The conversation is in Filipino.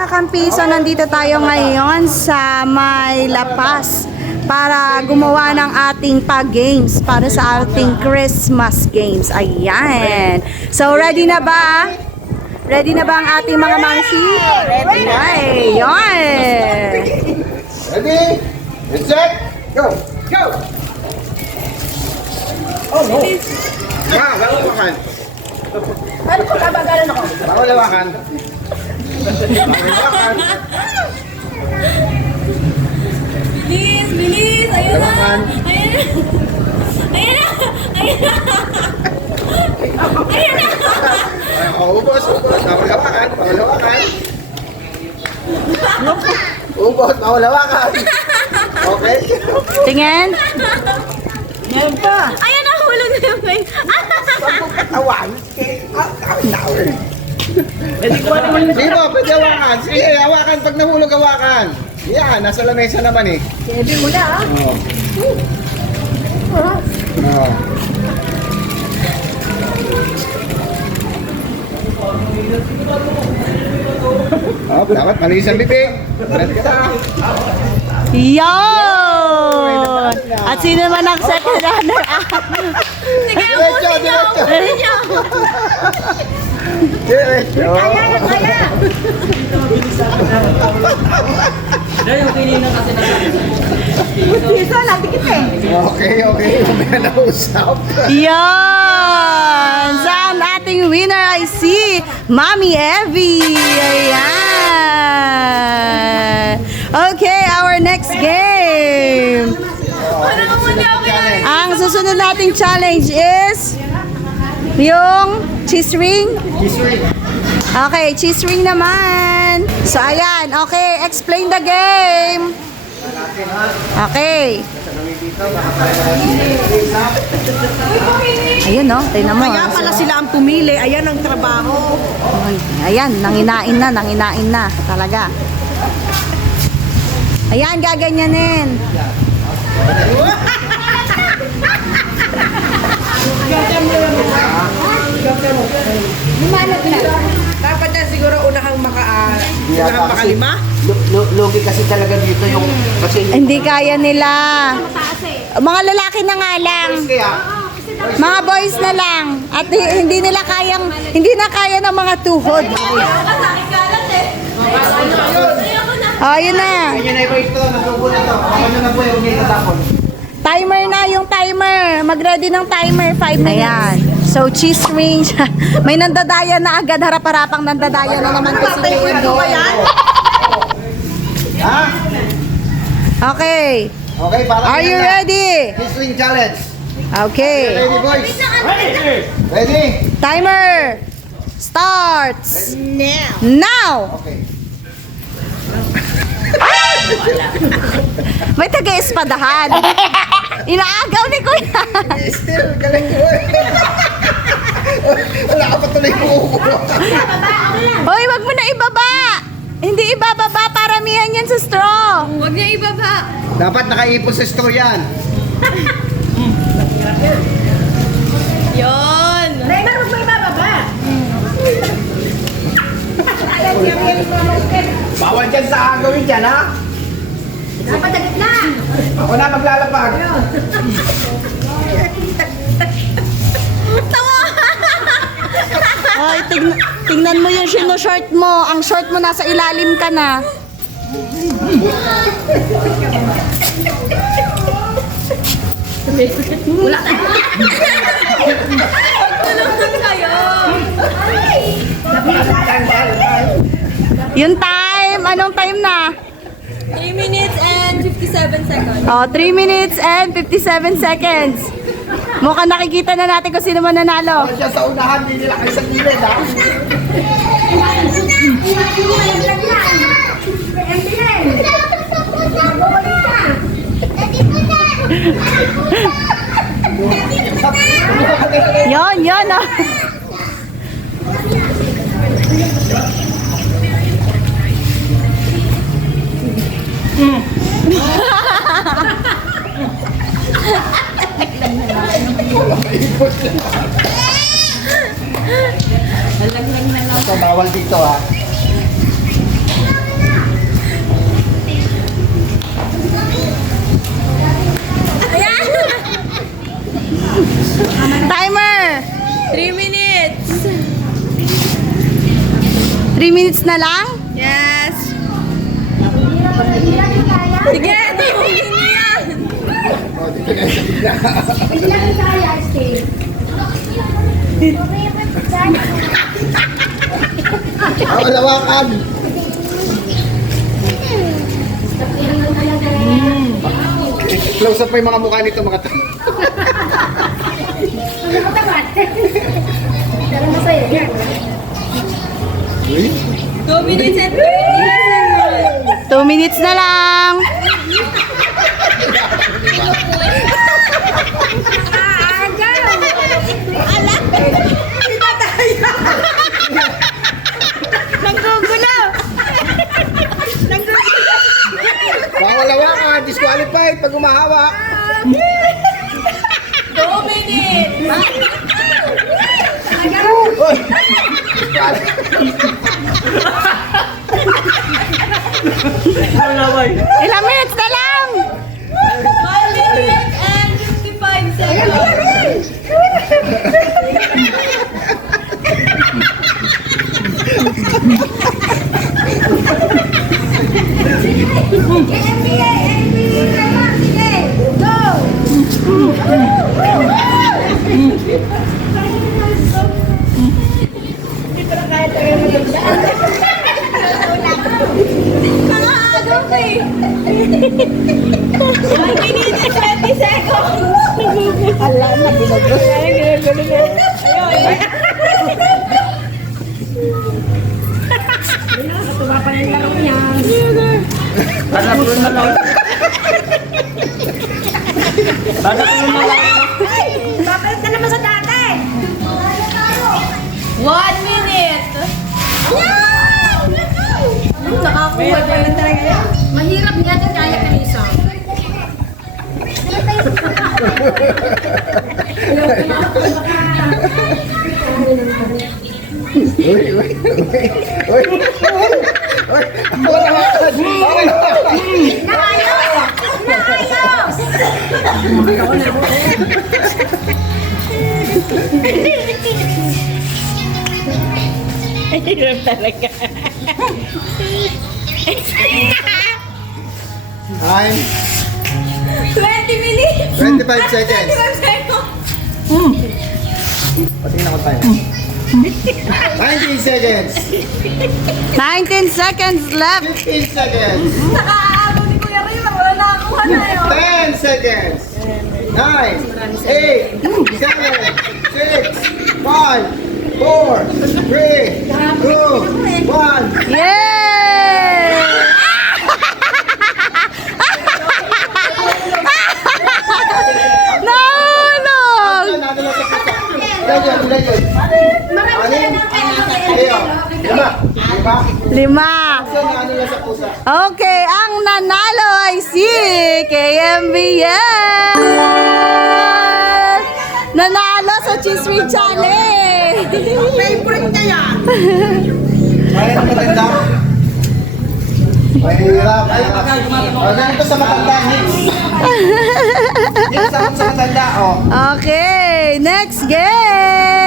kakampi, so nandito tayo ngayon sa May Lapas para gumawa ng ating pag-games para sa ating Christmas games. Ayan. So, ready na ba? Ready na ba ang ating mga mangshi? Ready. Ayan. Ready? Set? Go! Go! Oh no! Lawakan! Paano ko nabagalan ako? Lawakan! Lawakan! Bilis! Bilis! Ayun na! Lawakan! Ayun na! Ayun na! Ayun na! Ayun na! Ubos! Lawakan! Lawakan! Ubos! Lawakan! Okay? Tingin. Meron pa. Ayun na! Hulog na yung may... Katawan! Sige mo, pwede hawakan. Sige, hawakan. Pag nahulog, hawakan. Yan, nasa lamesa naman eh. Sabi mo na ah. Oo. Oo. Oh, dapat malinis ang bibig. Malat ka na. Yon! At sino naman ang second runner up? Sige, Diretso, ubusin niyo! diretso. Ubusin niyo! Diretso. Piso, natikit eh. Okay. May nausap. Yan! Sa ating winner ay si Mami Evie. Ayan! Okay, our next game. Ano naman niya ako yan? Ang susunod nating challenge is yung cheese ring. Okay, cheese ring naman. So, ayan. Okay, explain the game. Okay. Ayun, no? Tingnan mo. Kaya pala sila ang pumili. Ayan ang trabaho. Ayan, nanginain na. Talaga. Ayan, gaganyanin. Dapat yan siguro unahang makalima. Logi kasi talaga dito yung kasi Hindi kaya nila. Mga lalaki na nga lang. Mga boys na lang. At hindi na kaya ng mga tuhod. Kasakit kalat eh. Oh, yun na. yun na ito, natubo na to. Ano na po yung dito tapon? Timer na yung timer. Mag-ready ng timer. 5 minutes. Ayan. So, cheese ring. May nandadaya na agad. Harap-harapang nandadaya na naman kasi yung Ha? Okay. Okay, para Are you ready? Whistling challenge. Okay. Ready, boys? Ready? Timer starts Now. now. Okay. May taga-espadahan. Inaagaw ni Kuya. Still, galing ko eh. Wala ka pa tuloy kukuha. Hoy, wag mo na ibaba. Hindi ibababa. Paramihan yan sa straw. Huwag niya ibaba. Dapat nakaipon sa store yan. Yun. Neymar, huwag mo ibababa. Bawal dyan sa agawin dyan, ha? Dapat dagit lang. Ako na maglalapag. Hoy, tingnan mo yung short mo. Ang short mo nasa ilalim ka na. Tulungan kayo. Yung time, anong time na? 3 minutes and 57 seconds. Oh, 3 minutes and 57 seconds. Mukhang nakikita na natin kung sino man nanalo. Diyan sa unahan, hindi nila kayo sa gilid, ha? Yon, oh. Ito, bawal dito, ha? na lang? Yes. Sige, tuloy mo yan. O, dito na sa gitna. Bawal hawakan. Close up pa yung mga mukha nito mga to. Uy, 2 minutes and 30 seconds. 2 minutes na lang. Nanggugulo. bawal hawakan. Disqualified pag umahawak. 2 minutes. Uy! Ilang minutes na lang? 1 minute and 55 seconds. Nakakaagaw ko eh. 1 minute and 20 seconds. Ala, nabinugo. Babalik na naman sa dati. 1 minute. Nakakuha pa lang talaga yan. Mahirap niya din kaya ka isa. Uy! Uy! Bawal hawakan! Bawal hawakan! Naayos! Hirap talaga. Time. 20 minutes. 25 seconds. 25 seconds. Patingin ako tayo. 19 seconds. 19 seconds left. 15 seconds. Nakaaabot ni Kuya Ray. Wala na akuha na yun. 10 seconds. 9, 8, 7, 6, 5, 4, 3, 2, 1. Yay! Nahulog! Legend, legend. Anim? Ayo. Lima. 5. Ano lang sa pusa? Okay, ang nanalo ay si KMBL! Nanalo sa Cheese Free Challenge! Favorite niya yan. Kaya na matanda? Mahirap. O, ganito sa matanda. Hits sa matanda, oh. Okay, next game!